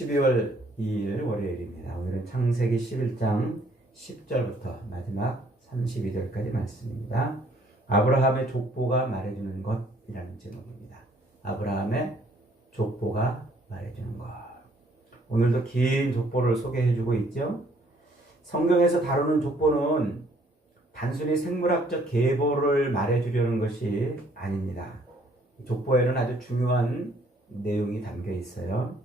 12월 2일 월요일입니다. 오늘은 창세기 11장 10절부터 마지막 32절까지 말씀입니다. 아브라함의 족보가 말해주는 것이라는 제목입니다. 아브라함의 족보가 말해주는 것. 오늘도 긴 족보를 소개해주고 있죠. 성경에서 다루는 족보는 단순히 생물학적 계보를 말해주려는 것이 아닙니다. 족보에는 아주 중요한 내용이 담겨 있어요.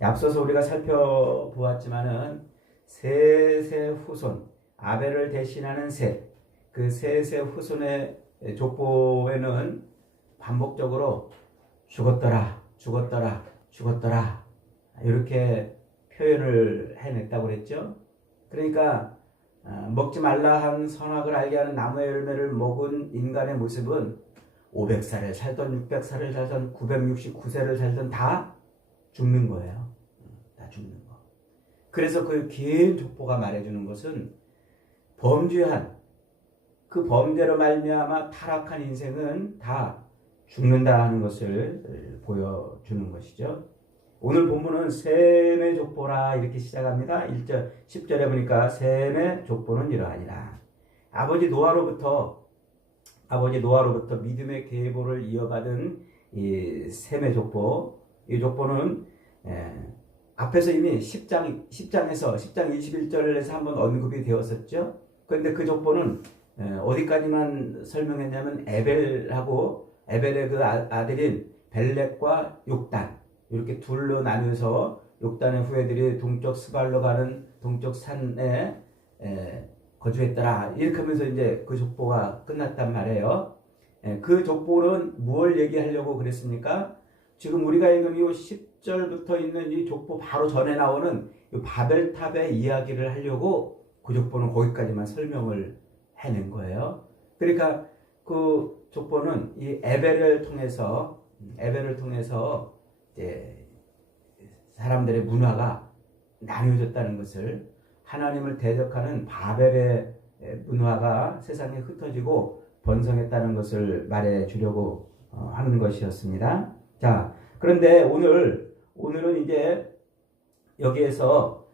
앞서서 우리가 살펴보았지만은 셋의 후손, 아벨을 대신하는 셋, 그 셋의 후손의 족보에는 반복적으로 죽었더라, 죽었더라, 죽었더라 이렇게 표현을 해냈다고 그랬죠. 그러니까 먹지 말라 한 선악을 알게 하는 나무의 열매를 먹은 인간의 모습은 500살을 살던 600살을 살던 969세를 살던 다 죽는 거예요. 다 죽는 거. 그래서 그 긴 족보가 말해주는 것은 범죄한 그 범죄로 말미암아 타락한 인생은 다 죽는다 하는 것을 보여주는 것이죠. 오늘 본문은 셈의 족보라 이렇게 시작합니다. 1절 10절에 보니까 셈의 족보는 이러하니라. 아버지 노아로부터 믿음의 계보를 이어받은 이 셈의 족보, 이 족보는 앞에서 이미 10장 21절에서 한번 언급이 되었었죠. 그런데 그 족보는 어디까지만 설명했냐면 에벨의 그 아들인 벨렉과 욕단 이렇게 둘로 나누어서 욕단의 후예들이 동쪽 스발로 가는 동쪽 산에 거주했더라. 이렇게 하면서 이제 그 족보가 끝났단 말이에요. 그 족보는 무엇을 얘기하려고 그랬습니까? 지금 우리가 읽은 이 10절부터 있는 이 족보 바로 전에 나오는 이 바벨탑의 이야기를 하려고 그 족보는 거기까지만 설명을 해낸 거예요. 그러니까 그 족보는 이 에벨을 통해서 이제 사람들의 문화가 나뉘어졌다는 것을, 하나님을 대적하는 바벨의 문화가 세상에 흩어지고 번성했다는 것을 말해 주려고 하는 것이었습니다. 자, 그런데 오늘은 이제 여기에서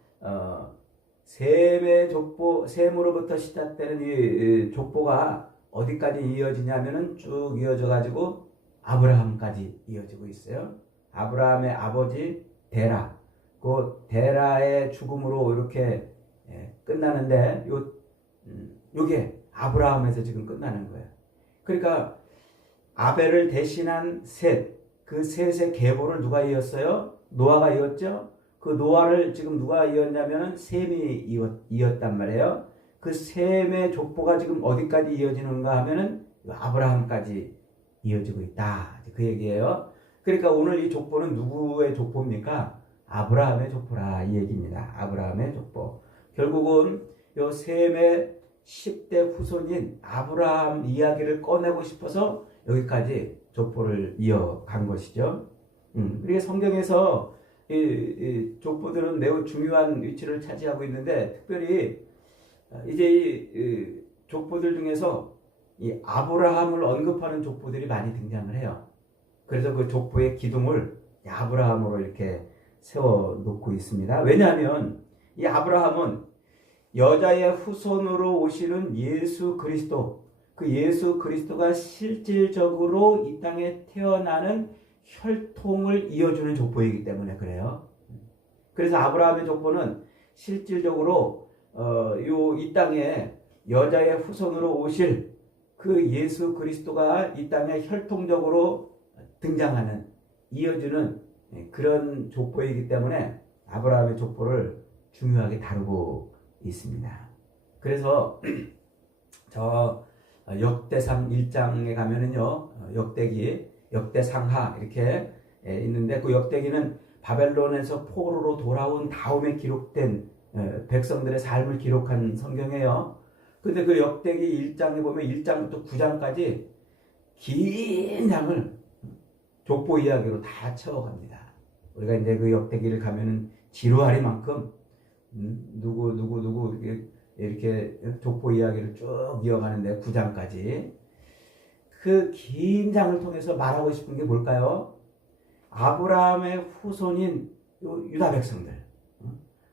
셈의 족보, 셈으로부터 시작되는 이 족보가 어디까지 이어지냐면은 쭉 이어져 가지고 아브라함까지 이어지고 있어요. 아브라함의 아버지 데라, 그 데라의 죽음으로 이렇게 끝나는데 요게 아브라함에서 지금 끝나는 거예요. 그러니까 아벨을 대신한 셋, 그 셋의 계보를 누가 이었어요? 노아가 이었죠. 그 노아를 지금 누가 이었냐면은 셈이 이었단 말이에요. 그 셈의 족보가 지금 어디까지 이어지는가 하면은 아브라함까지 이어지고 있다. 그 얘기예요. 그러니까 오늘 이 족보는 누구의 족보입니까? 아브라함의 족보라 이 얘기입니다. 아브라함의 족보. 결국은 요 셈의 10대 후손인 아브라함 이야기를 꺼내고 싶어서 여기까지 족보를 이어간 것이죠. 그러니까 성경에서 이 족보들은 매우 중요한 위치를 차지하고 있는데, 특별히 이제 이 족보들 중에서 이 아브라함을 언급하는 족보들이 많이 등장을 해요. 그래서 그 족보의 기둥을 아브라함으로 이렇게 세워놓고 있습니다. 왜냐하면 이 아브라함은 여자의 후손으로 오시는 예수 그리스도, 그 예수 그리스도가 실질적으로 이 땅에 태어나는 혈통을 이어주는 족보이기 때문에 그래요. 그래서 아브라함의 족보는 실질적으로 이 땅에 여자의 후손으로 오실 그 예수 그리스도가 이 땅에 혈통적으로 등장하는, 이어주는 그런 족보이기 때문에 아브라함의 족보를 중요하게 다루고 있습니다. 그래서 저 역대상 1장에 가면은요, 역대상하 이렇게 있는데, 그 역대기는 바벨론에서 포로로 돌아온 다음에 기록된 백성들의 삶을 기록한 성경이에요. 근데 그 역대기 1장에 보면 1장부터 9장까지 긴 장을 족보 이야기로 다 채워갑니다. 우리가 이제 그 역대기를 가면은 지루하리만큼 누구 이렇게 족보 이야기를 쭉 이어가는데 9장까지 그 긴 장을 통해서 말하고 싶은 게 뭘까요? 아브라함의 후손인 유다 백성들.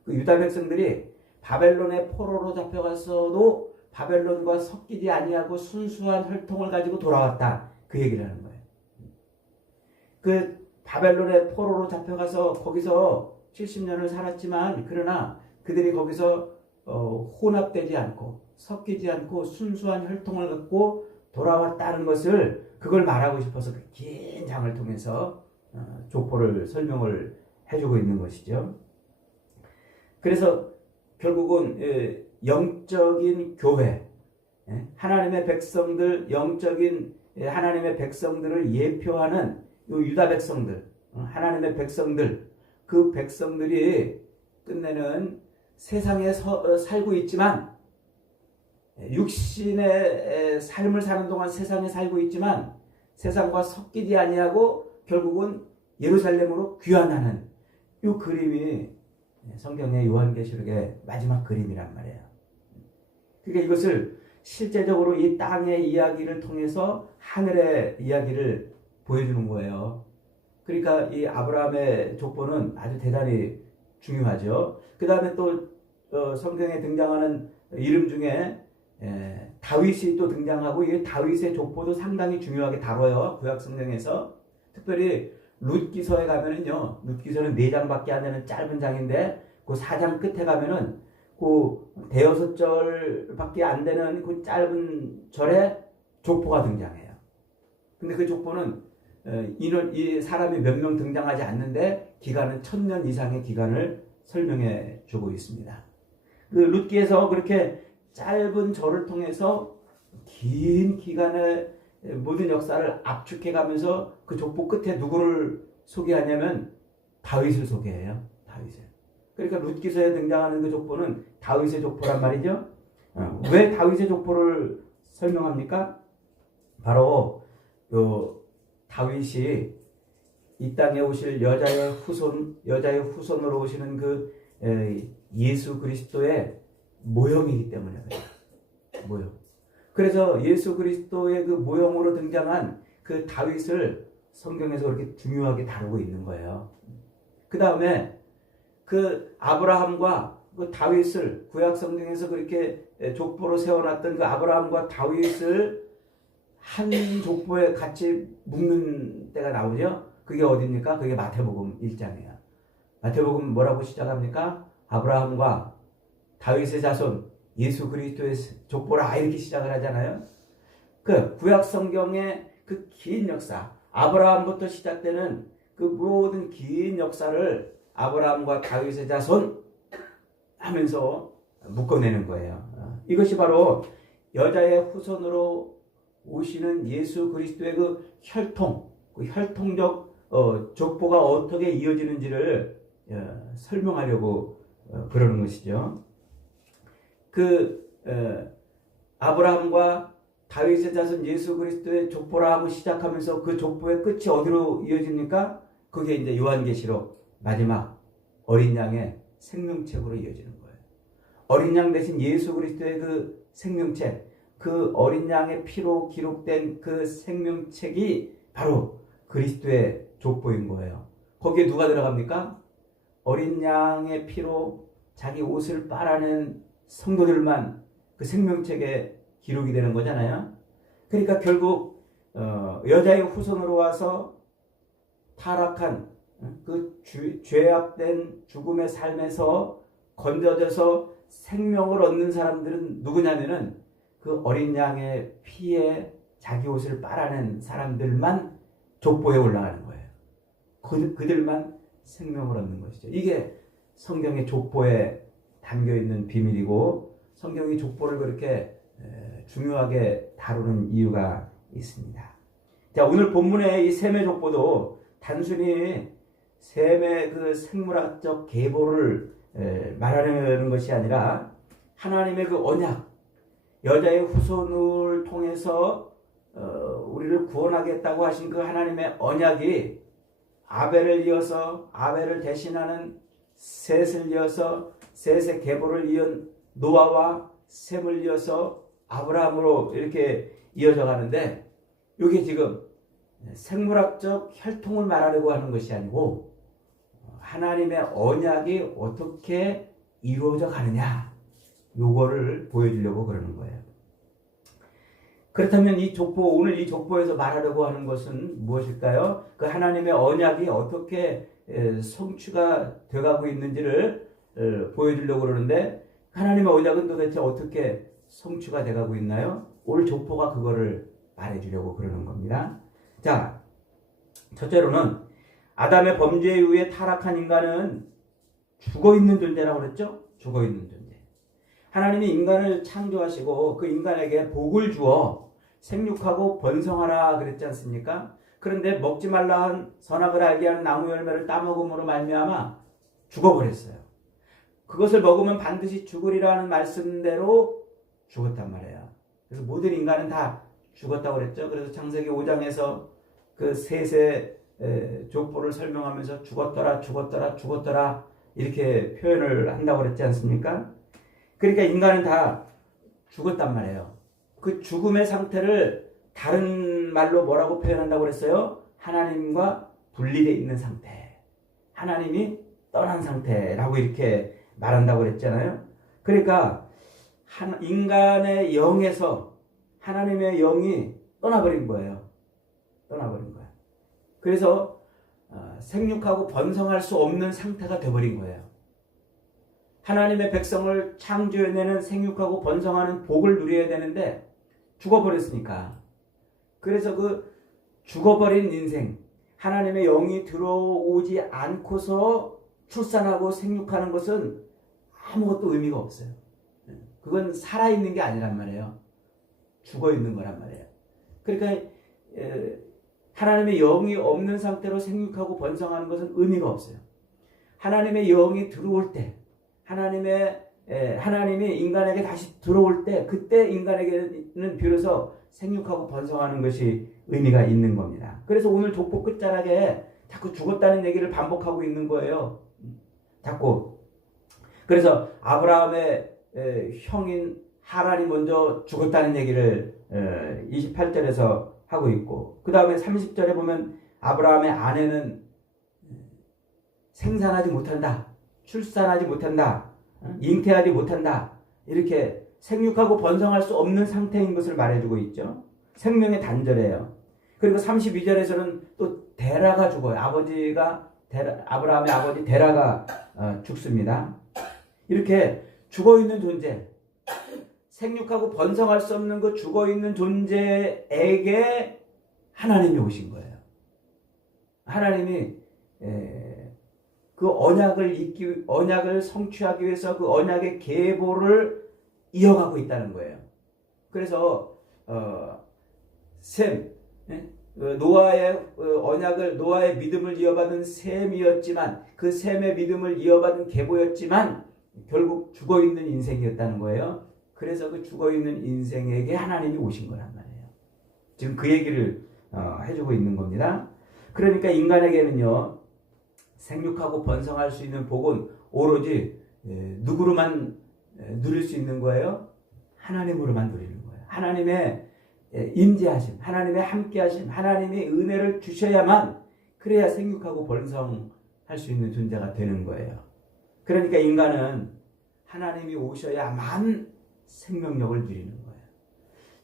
그 유다 백성들이 바벨론의 포로로 잡혀가서도 바벨론과 섞이지 아니하고 순수한 혈통을 가지고 돌아왔다. 그 얘기를 하는 거예요. 그 바벨론의 포로로 잡혀가서 거기서 70년을 살았지만 그러나 그들이 거기서 혼합되지 않고 섞이지 않고 순수한 혈통을 갖고 돌아왔다는 것을 그걸 말하고 싶어서 그 긴 장을 통해서 족보를 설명을 해주고 있는 것이죠. 그래서 결국은 영적인 교회, 하나님의 백성들, 영적인 하나님의 백성들을 예표하는 요 유다 백성들, 하나님의 백성들, 그 백성들이 끝내는 세상에 살고 있지만 육신의 삶을 사는 동안 세상에 살고 있지만 세상과 섞이지 아니하고 결국은 예루살렘으로 귀환하는 이 그림이 성경의 요한계시록의 마지막 그림이란 말이에요. 그러니까 이것을 실제적으로 이 땅의 이야기를 통해서 하늘의 이야기를 보여주는 거예요. 그러니까 이 아브라함의 족보는 아주 대단히 중요하죠. 그 다음에 또 성경에 등장하는 이름 중에 다윗이 또 등장하고 이 다윗의 족보도 상당히 중요하게 다뤄요. 구약 성경에서. 특별히 룻기서에 가면은요. 룻기서는 4장밖에 안 되는 짧은 장인데 그 4장 끝에 가면은 그 대여섯 절밖에 안 되는 그 짧은 절에 족보가 등장해요. 근데 그 족보는 이 사람이 몇 명 등장하지 않는데 기간은 1000년 이상의 기간을 설명해 주고 있습니다. 그 룻기에서 그렇게 짧은 절을 통해서 긴 기간의 모든 역사를 압축해 가면서 그 족보 끝에 누구를 소개하냐면 다윗을 소개해요. 다윗을. 그러니까 룻기서에 등장하는 그 족보는 다윗의 족보란 말이죠. 왜 다윗의 족보를 설명합니까? 바로 다윗이 이 땅에 오실 여자의 후손으로 오시는 그 예수 그리스도의 모형이기 때문에 그래요. 모형. 그래서 예수 그리스도의 그 모형으로 등장한 그 다윗을 성경에서 그렇게 중요하게 다루고 있는 거예요. 그 다음에 그 아브라함과 그 다윗을 구약 성경에서 그렇게 족보로 세워놨던 그 아브라함과 다윗을 한 족보에 같이 묶는 때가 나오죠. 그게 어디입니까? 그게 마태복음 1장이에요. 마태복음 뭐라고 시작합니까? 아브라함과 다윗의 자손 예수 그리스도의 족보라 이렇게 시작을 하잖아요. 그 구약 성경의 그 긴 역사, 아브라함부터 시작되는 그 모든 긴 역사를 아브라함과 다윗의 자손 하면서 묶어내는 거예요. 이것이 바로 여자의 후손으로 오시는 예수 그리스도의 그 혈통, 그 혈통적 족보가 어떻게 이어지는지를 설명하려고 그러는 것이죠. 아브라함과 다윗의 자손 예수 그리스도의 족보라 하고 시작하면서 그 족보의 끝이 어디로 이어집니까? 그게 이제 요한계시록 마지막 어린 양의 생명책으로 이어지는 거예요. 어린 양 대신 예수 그리스도의 그 생명책, 그 어린 양의 피로 기록된 그 생명책이 바로 그리스도의 족보인 거예요. 거기에 누가 들어갑니까? 어린 양의 피로 자기 옷을 빨아낸 성도들만 그 생명책에 기록이 되는 거잖아요. 그러니까 결국 여자의 후손으로 와서 타락한 그 죄악된 죽음의 삶에서 건져져서 생명을 얻는 사람들은 누구냐면은 그 어린 양의 피에 자기 옷을 빨아낸 사람들만 족보에 올라가는 거예요. 그들만 생명을 얻는 것이죠. 이게 성경의 족보에 담겨있는 비밀이고 성경이 족보를 그렇게 중요하게 다루는 이유가 있습니다. 자, 오늘 본문의 이 셈의 족보도 단순히 셈의 그 생물학적 계보를 말하는 것이 아니라 하나님의 그 언약, 여자의 후손을 통해서 우리를 구원하겠다고 하신 그 하나님의 언약이 아벨을 이어서 아벨을 대신하는 셋을 이어서 셋의 계보를 이은 노아와 셈을 이어서 아브라함으로 이렇게 이어져 가는데 이게 지금 생물학적 혈통을 말하려고 하는 것이 아니고 하나님의 언약이 어떻게 이루어져 가느냐, 요거를 보여주려고 그러는 거예요. 그렇다면 이 족보, 오늘 이 족보에서 말하려고 하는 것은 무엇일까요? 그 하나님의 언약이 어떻게 성취가 돼가고 있는지를 보여주려고 그러는데, 하나님의 언약은 도대체 어떻게 성취가 돼가고 있나요? 오늘 족보가 그거를 말해주려고 그러는 겁니다. 자, 첫째로는 아담의 범죄 이후에 타락한 인간은 죽어있는 존재라고 그랬죠? 죽어있는 존재. 하나님이 인간을 창조하시고 그 인간에게 복을 주어 생육하고 번성하라 그랬지 않습니까? 그런데 먹지 말라 한 선악을 알게 하는 나무 열매를 따먹음으로 말미암아 죽어버렸어요. 그것을 먹으면 반드시 죽으리라는 말씀대로 죽었단 말이에요. 그래서 모든 인간은 다 죽었다고 그랬죠. 그래서 창세기 5장에서 그 셋의 족보를 설명하면서 죽었더라, 죽었더라, 죽었더라 이렇게 표현을 한다고 그랬지 않습니까? 그러니까 인간은 다 죽었단 말이에요. 그 죽음의 상태를 다른 말로 뭐라고 표현한다고 그랬어요? 하나님과 분리되어 있는 상태. 하나님이 떠난 상태라고 이렇게 말한다고 그랬잖아요. 그러니까 인간의 영에서 하나님의 영이 떠나버린 거예요. 떠나버린 거예요. 그래서 생육하고 번성할 수 없는 상태가 되어버린 거예요. 하나님의 백성을 창조해내는 생육하고 번성하는 복을 누려야 되는데 죽어버렸으니까. 그래서 그 죽어버린 인생, 하나님의 영이 들어오지 않고서 출산하고 생육하는 것은 아무것도 의미가 없어요. 그건 살아있는 게 아니란 말이에요. 죽어있는 거란 말이에요. 그러니까 하나님의 영이 없는 상태로 생육하고 번성하는 것은 의미가 없어요. 하나님의 영이 들어올 때, 하나님이 인간에게 다시 들어올 때, 그때 인간에게는 비로소 생육하고 번성하는 것이 의미가 있는 겁니다. 그래서 오늘 족보 끝자락에 자꾸 죽었다는 얘기를 반복하고 있는 거예요. 자꾸. 그래서 아브라함의 형인 하란이 먼저 죽었다는 얘기를 28절에서 하고 있고, 그 다음에 30절에 보면 아브라함의 아내는 생산하지 못한다, 출산하지 못한다, 잉태하지 못한다, 이렇게 생육하고 번성할 수 없는 상태인 것을 말해주고 있죠. 생명의 단절이에요. 그리고 32절에서는 또 데라가 죽어요. 아브라함의 아버지 데라가 죽습니다. 이렇게 죽어있는 존재, 생육하고 번성할 수 없는 그 죽어있는 존재에게 하나님이 오신 거예요. 하나님이 그 언약을 성취하기 위해서 그 언약의 계보를 이어가고 있다는 거예요. 그래서 노아의 언약을, 노아의 믿음을 이어받은 셈이었지만, 그 셈의 믿음을 이어받은 계보였지만 결국 죽어있는 인생이었다는 거예요. 그래서 그 죽어있는 인생에게 하나님이 오신 거란 말이에요. 지금 그 얘기를 해주고 있는 겁니다. 그러니까 인간에게는요, 생육하고 번성할 수 있는 복은 오로지 누구로만 누릴 수 있는 거예요? 하나님으로만 누리는 거예요. 하나님의 임재하심, 하나님의 함께하심, 하나님의 은혜를 주셔야만, 그래야 생육하고 번성할 수 있는 존재가 되는 거예요. 그러니까 인간은 하나님이 오셔야만 생명력을 누리는 거예요.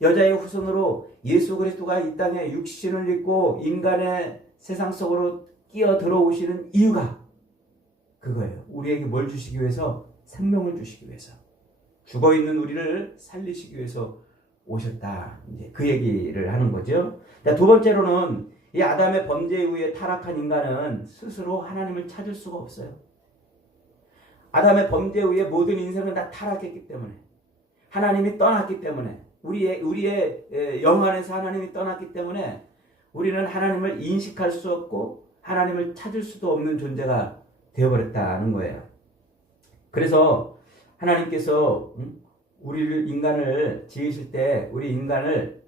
여자의 후손으로 예수 그리스도가 이 땅에 육신을 입고 인간의 세상 속으로 끼어 들어오시는 이유가 그거예요. 우리에게 뭘 주시기 위해서? 생명을 주시기 위해서. 죽어있는 우리를 살리시기 위해서 오셨다. 이제 그 얘기를 하는 거죠. 자, 두 번째로는 이 아담의 범죄 이후에 타락한 인간은 스스로 하나님을 찾을 수가 없어요. 아담의 범죄 이후에 모든 인생은 다 타락했기 때문에, 하나님이 떠났기 때문에, 우리의 영 안에서 하나님이 떠났기 때문에 우리는 하나님을 인식할 수 없고 하나님을 찾을 수도 없는 존재가 되어버렸다는 거예요. 그래서 하나님께서 인간을 지으실 때 우리 인간의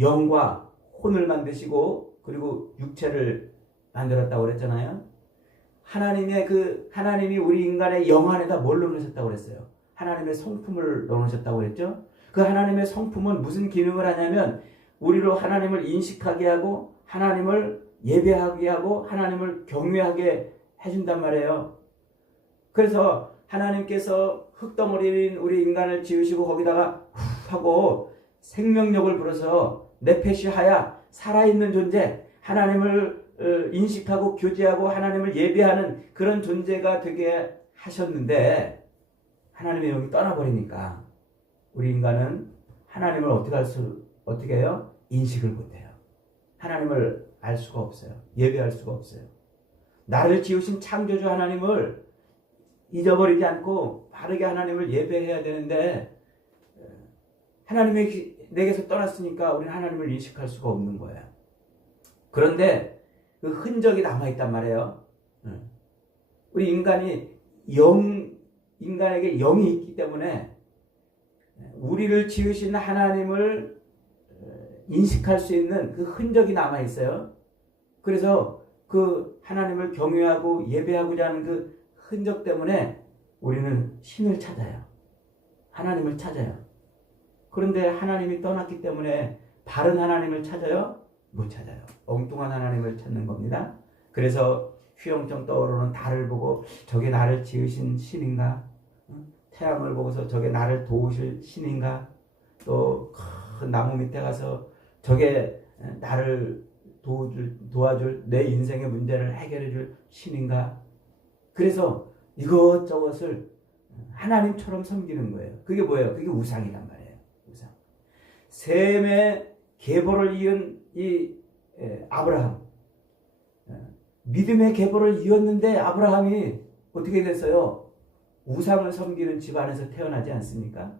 영과 혼을 만드시고 그리고 육체를 만들었다고 그랬잖아요. 하나님이 우리 인간의 영 안에다 뭘 넣으셨다고 그랬어요? 하나님의 성품을 넣으셨다고 그랬죠? 그 하나님의 성품은 무슨 기능을 하냐면 우리로 하나님을 인식하게 하고 하나님을 예배하게 하고 하나님을 경외하게 해준단 말이에요. 그래서 하나님께서 흙덩어리인 우리 인간을 지으시고 거기다가 후 하고 생명력을 불어서 네페시하야 살아있는 존재, 하나님을 인식하고 교제하고 하나님을 예배하는 그런 존재가 되게 하셨는데 하나님의 영이 떠나버리니까 우리 인간은 하나님을 어떻게 해요? 인식을 못해요. 하나님을 알 수가 없어요. 예배할 수가 없어요. 나를 지으신 창조주 하나님을 잊어버리지 않고 바르게 하나님을 예배해야 되는데 하나님이 내게서 떠났으니까 우리는 하나님을 인식할 수가 없는 거예요. 그런데 그 흔적이 남아있단 말이에요. 우리 인간에게 영이 있기 때문에 우리를 지으신 하나님을 인식할 수 있는 그 흔적이 남아있어요. 그래서 그 하나님을 경외하고 예배하고자 하는 그 흔적 때문에 우리는 신을 찾아요. 하나님을 찾아요. 그런데 하나님이 떠났기 때문에 바른 하나님을 찾아요? 못 찾아요. 엉뚱한 하나님을 찾는 겁니다. 그래서 휘영청 떠오르는 달을 보고 저게 나를 지으신 신인가? 태양을 보고서 저게 나를 도우실 신인가? 또 큰 나무 밑에 가서 저게 나를 도와줄 내 인생의 문제를 해결해 줄 신인가? 그래서 이것저것을 하나님처럼 섬기는 거예요. 그게 뭐예요? 그게 우상이란 말이에요. 우상. 셈의 계보를 이은 이 아브라함. 믿음의 계보를 이었는데 아브라함이 어떻게 됐어요? 우상을 섬기는 집안에서 태어나지 않습니까?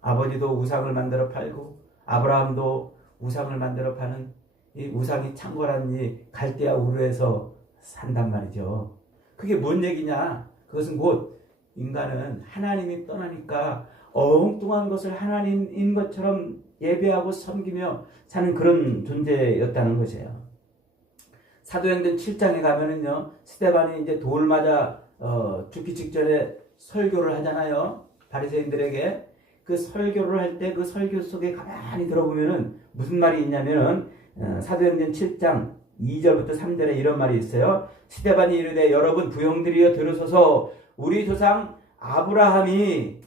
아버지도 우상을 만들어 팔고 아브라함도 우상을 만들어 파는 이 우상이 창궐한 이 갈대아 우르에서 산단 말이죠. 그게 뭔 얘기냐? 그것은 곧 인간은 하나님이 떠나니까 엉뚱한 것을 하나님인 것처럼 예배하고 섬기며 사는 그런 존재였다는 것이에요. 사도행전 7장에 가면은요, 스데반이 이제 돌 맞아 죽기 직전에 설교를 하잖아요. 바리새인들에게. 그 설교를 할 때 그 설교 속에 가만히 들어보면은 무슨 말이 있냐면은 사도행전 7장 2절부터 3절에 이런 말이 있어요. 스데반이 이르되 여러분 부형들이여 들으소서 우리 조상 아브라함이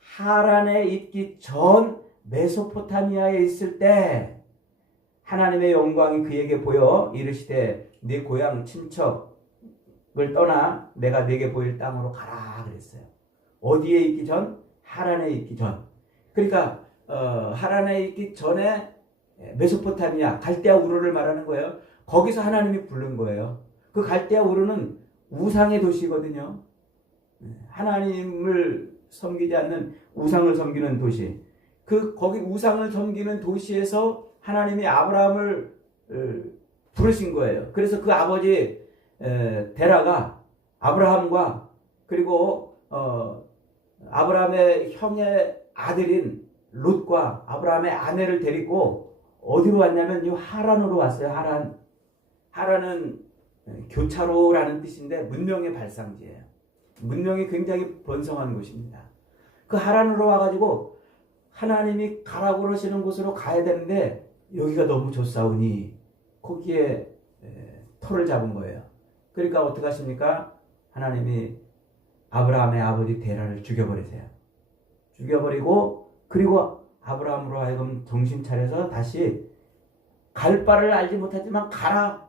하란에 있기 전 메소포타미아에 있을 때 하나님의 영광이 그에게 보여 이르시되 네 고향 친척을 떠나 내가 네게 보일 땅으로 가라 그랬어요. 어디에 있기 전? 하란에 있기 전. 그러니까 하란에 있기 전에 메소포타미아 갈대아 우르를 말하는 거예요. 거기서 하나님이 부른 거예요. 그 갈대아 우르는 우상의 도시거든요. 하나님을 섬기지 않는 우상을 섬기는 도시. 거기 우상을 섬기는 도시에서 하나님이 아브라함을 부르신 거예요. 그래서 그 아버지 데라가 아브라함과 그리고 아브라함의 형의 아들인 롯과 아브라함의 아내를 데리고 어디로 왔냐면 이 하란으로 왔어요. 하란은 교차로라는 뜻인데 문명의 발상지예요. 문명이 굉장히 번성한 곳입니다. 그 하란으로 와가지고 하나님이 가라고 그러시는 곳으로 가야 되는데 여기가 너무 좋사오니 거기에 터를 잡은 거예요. 그러니까 어떻게 하십니까? 하나님이 아브라함의 아버지 데라를 죽여버리세요. 죽여버리고 그리고 아브라함으로 하여금 정신 차려서 다시 갈 바를 알지 못하지만 가라.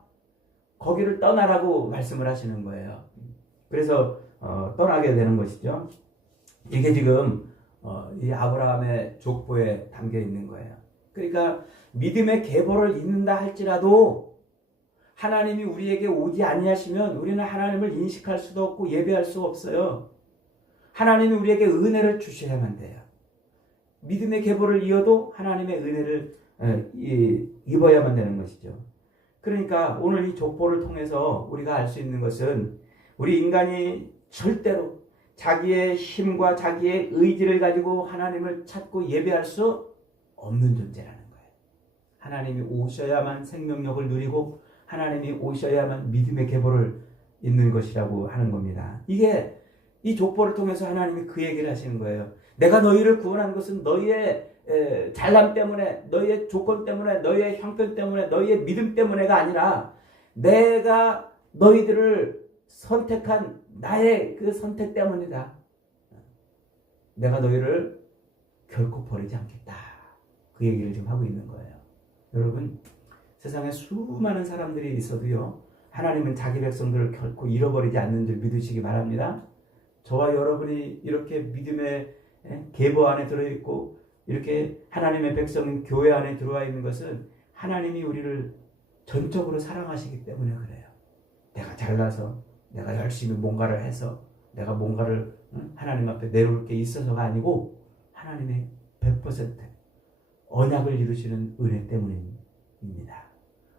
거기를 떠나라고 말씀을 하시는 거예요. 그래서 떠나게 되는 것이죠. 이게 지금 이 아브라함의 족보에 담겨 있는 거예요. 그러니까 믿음의 계보를 잇는다 할지라도 하나님이 우리에게 오지 아니하시면 우리는 하나님을 인식할 수도 없고 예배할 수 없어요. 하나님이 우리에게 은혜를 주셔야만 돼요. 믿음의 계보를 이어도 하나님의 은혜를 입어야만 되는 것이죠. 그러니까 오늘 이 족보를 통해서 우리가 알 수 있는 것은 우리 인간이 절대로 자기의 힘과 자기의 의지를 가지고 하나님을 찾고 예배할 수 없는 존재라는 거예요. 하나님이 오셔야만 생명력을 누리고 하나님이 오셔야만 믿음의 계보를 잇는 것이라고 하는 겁니다. 이게 이 족보를 통해서 하나님이 그 얘기를 하시는 거예요. 내가 너희를 구원한 것은 너희의 잘남 때문에, 너희의 조건 때문에, 너희의 형편 때문에, 너희의 믿음 때문에가 아니라 내가 너희들을 선택한 나의 그 선택 때문이다. 내가 너희를 결코 버리지 않겠다. 그 얘기를 지금 하고 있는 거예요. 여러분, 세상에 수많은 사람들이 있어도요, 하나님은 자기 백성들을 결코 잃어버리지 않는 줄 믿으시기 바랍니다. 저와 여러분이 이렇게 믿음의 계보 안에 들어있고 이렇게 하나님의 백성인 교회 안에 들어와 있는 것은 하나님이 우리를 전적으로 사랑하시기 때문에 그래요. 내가 잘나서 내가 열심히 뭔가를 해서 내가 뭔가를 하나님 앞에 내놓을 게 있어서가 아니고 하나님의 100% 언약을 이루시는 은혜 때문입니다.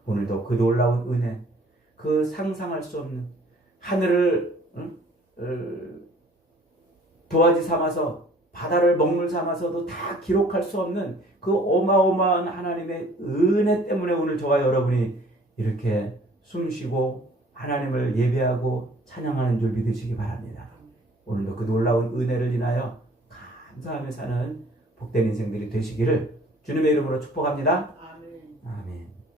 오늘도 그 놀라운 은혜, 그 상상할 수 없는 하늘을 도화지 삼아서 바다를 먹물 삼아서도 다 기록할 수 없는 그 어마어마한 하나님의 은혜 때문에 오늘 저와 여러분이 이렇게 숨쉬고 하나님을 예배하고 찬양하는 줄 믿으시기 바랍니다. 오늘도 그 놀라운 은혜를 인하여 감사하며 사는 복된 인생들이 되시기를 주님의 이름으로 축복합니다.